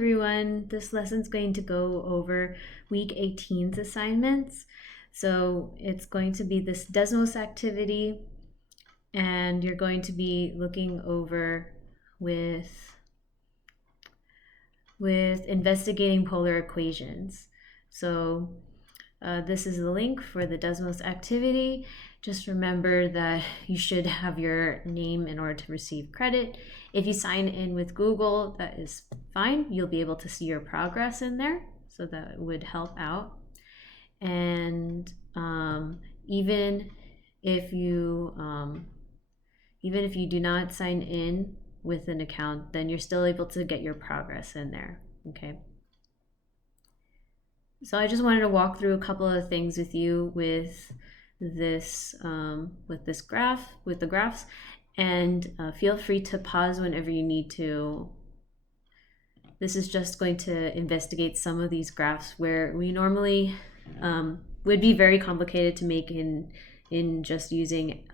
everyone. This lesson's going to go over week 18's assignments. So it's going to be this Desmos activity, and you're going to be looking over with investigating polar equations. So this is the link for the Desmos activity. Just remember that you should have your name in order to receive credit. If you sign in with Google, that is fine. You'll be able to see your progress in there, so that would help out. And even if you do not sign in with an account, then you're still able to get your progress in there. Okay. So I just wanted to walk through a couple of things with you with this graph, with the graphs, and feel free to pause whenever you need to. This is just going to investigate some of these graphs where we normally would be very complicated to make in just using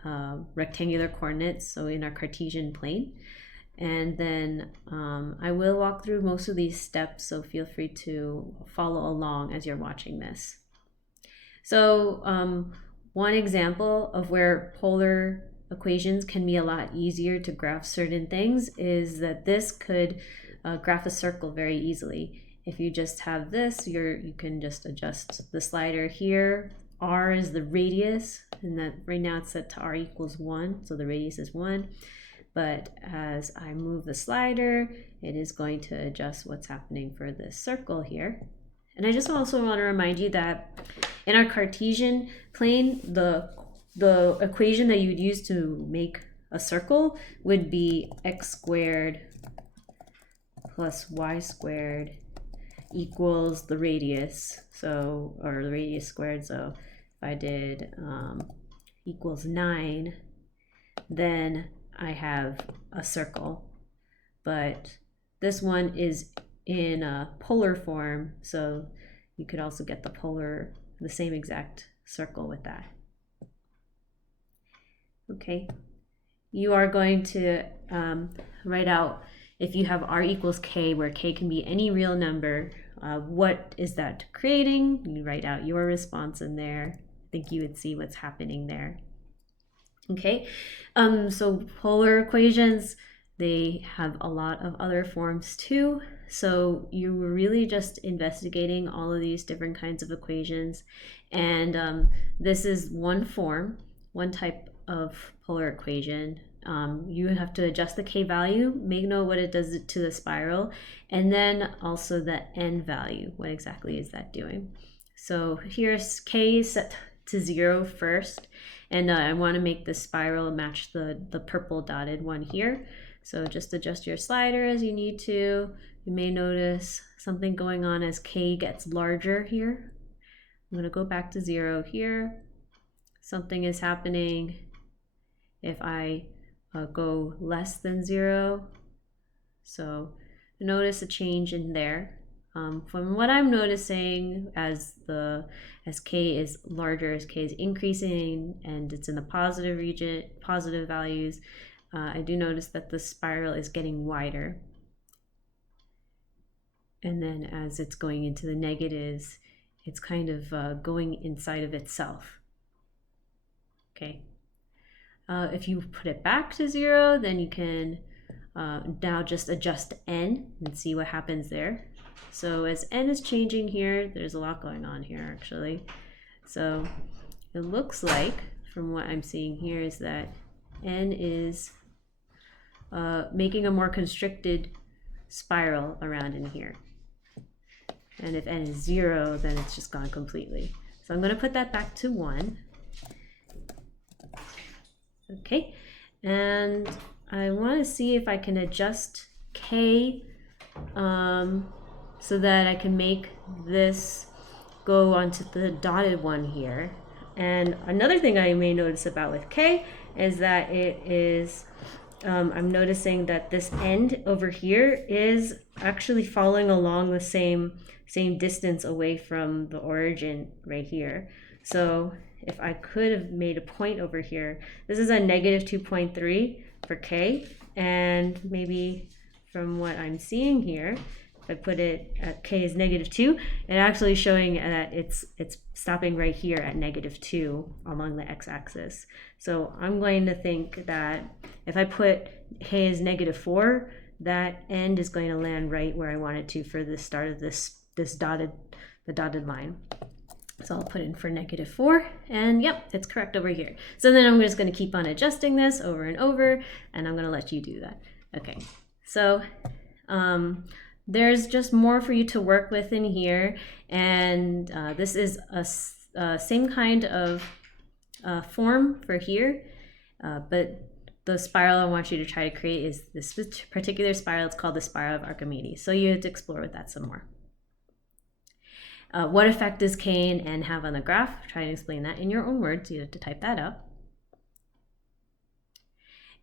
rectangular coordinates, so in our Cartesian plane. And then I will walk through most of these steps, so feel free to follow along as you're watching this. So one example of where polar equations can be a lot easier to graph certain things is that this could graph a circle very easily. If you just have this, you can just adjust the slider here. R is the radius, and that right now it's set to r equals 1, so the radius is 1. But as I move the slider, it is going to adjust what's happening for this circle here. And I just also want to remind you that in our Cartesian plane, the equation that you would use to make a circle would be x squared plus y squared equals the radius, or the radius squared. So if I did equals 9, then I have a circle. But this one is in a polar form, so you could also get the same exact circle with that. Okay, you are going to write out, if you have r equals k, where k can be any real number, what is that creating? You write out your response in there. I think you would see what's happening there. Okay, so polar equations, they have a lot of other forms too. So you were really just investigating all of these different kinds of equations. And this is one form, one type of polar equation. You have to adjust the k value, make note what it does to the spiral, and then also the n value. What exactly is that doing? So here's k is set to 0 first, and I want to make the spiral match the purple dotted one here. So just adjust your slider as you need to. You may notice something going on as k gets larger here. I'm going to go back to 0 here. Something is happening if I go less than 0. So notice a change in there. From what I'm noticing, as k is larger, as k is increasing and it's in the positive region, positive values, I do notice that the spiral is getting wider. And then as it's going into the negatives, it's kind of going inside of itself. Okay. If you put it back to 0, then you can now just adjust n and see what happens there. So as n is changing here, there's a lot going on here actually. So it looks like, from what I'm seeing here, is that n is making a more constricted spiral around in here. And if n is 0, then it's just gone completely. So I'm going to put that back to 1. Okay, and I want to see if I can adjust k so that I can make this go onto the dotted one here. And another thing I may notice about with k is that it is, I'm noticing that this end over here is actually following along the same distance away from the origin right here. So if I could have made a point over here, this is a negative 2.3 for k, and maybe from what I'm seeing here, if I put it at k is -2, it's actually showing that it's stopping right here at -2 along the x-axis. So I'm going to think that if I put k is -4, that end is going to land right where I want it to for the start of the dotted line. So I'll put in for -4, and yep, it's correct over here. So then I'm just going to keep on adjusting this over and over, and I'm going to let you do that. Okay, so there's just more for you to work with in here, and this is a same kind of form for here, but the spiral I want you to try to create is this particular spiral. It's called the spiral of Archimedes. So you have to explore with that some more. What effect does K and N have on the graph? Try and explain that in your own words. You have to type that out.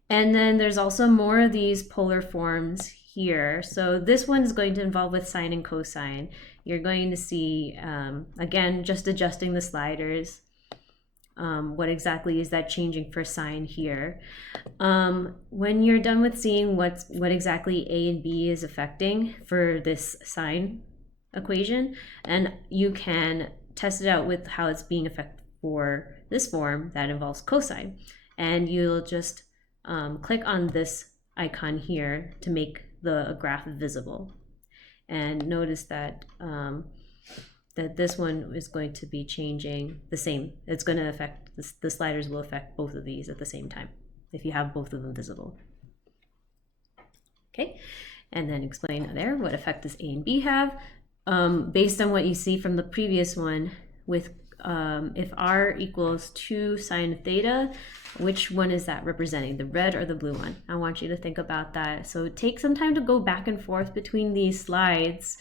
And then there's also more of these polar forms here. So this one is going to involve with sine and cosine. You're going to see, again, just adjusting the sliders. What exactly is that changing for sine here? When you're done with seeing what exactly A and B is affecting for this sine equation, and you can test it out with how it's being affected for this form that involves cosine, and you'll just click on this icon here to make the graph visible, and notice that that this one is going to be changing the same. It's going to affect the sliders will affect both of these at the same time if you have both of them visible. Okay, and then explain there what effect does A and B have. Based on what you see from the previous one, with if r equals 2 sine theta, which one is that representing, the red or the blue one? I want you to think about that. So take some time to go back and forth between these slides,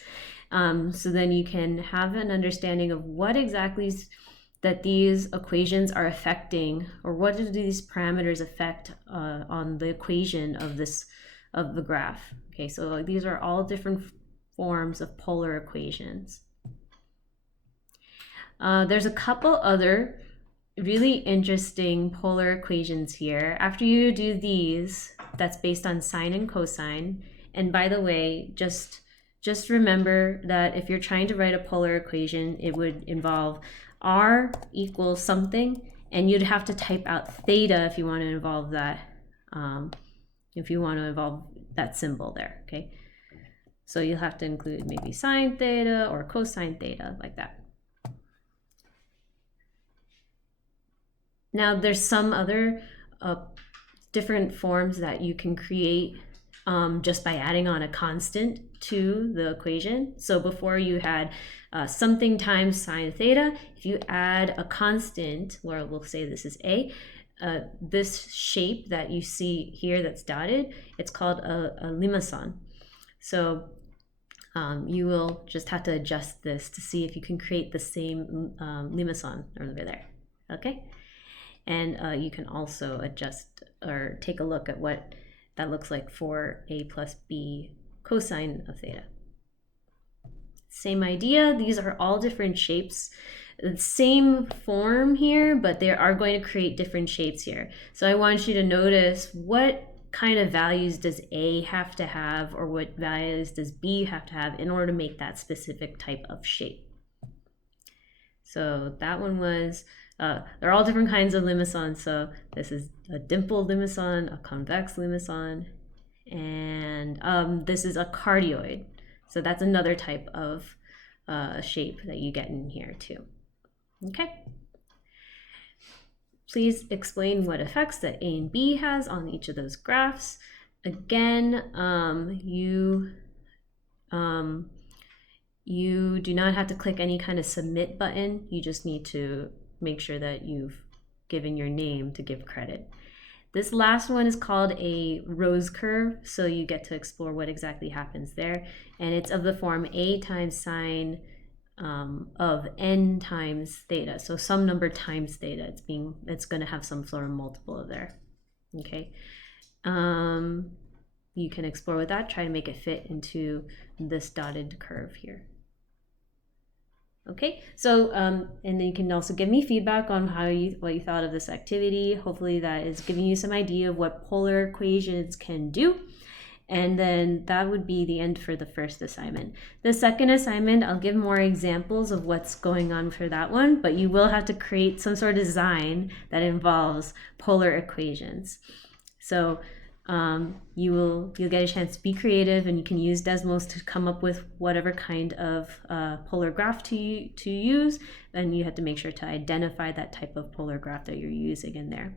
so then you can have an understanding of what exactly that these equations are affecting, or what do these parameters affect on the equation of the graph. Okay, so these are all different forms of polar equations. There's a couple other really interesting polar equations here. After you do these, that's based on sine and cosine. And by the way, just remember that if you're trying to write a polar equation, it would involve r equals something, and you'd have to type out theta if you want to involve that, that symbol there, okay? So you'll have to include maybe sine theta or cosine theta, like that. Now there's some other different forms that you can create just by adding on a constant to the equation. So before you had something times sine theta, if you add a constant, or we'll say this is A, this shape that you see here that's dotted, it's called a limason. So you will just have to adjust this to see if you can create the same limason over there, okay? And you can also adjust or take a look at what that looks like for A plus B cosine of theta. Same idea, these are all different shapes, the same form here, but they are going to create different shapes here. So I want you to notice what kind of values does A have to have, or what values does B have to have in order to make that specific type of shape. So that one was, they're all different kinds of limasons. So this is a dimpled limason, a convex limason, and this is a cardioid. So that's another type of shape that you get in here too. Okay. Please explain what effects that A and B has on each of those graphs. Again, you do not have to click any kind of submit button. You just need to make sure that you've given your name to give credit. This last one is called a rose curve, so you get to explore what exactly happens there. And it's of the form A times sine of n times theta. So some number times theta. It's going to have some sort of multiple of there. Okay. You can explore with that. Try to make it fit into this dotted curve here. Okay, so and then you can also give me feedback on what you thought of this activity. Hopefully that is giving you some idea of what polar equations can do. And then that would be the end for the first assignment. The second assignment, I'll give more examples of what's going on for that one, but you will have to create some sort of design that involves polar equations. So you'll get a chance to be creative, and you can use Desmos to come up with whatever kind of polar graph to use, and you have to make sure to identify that type of polar graph that you're using in there.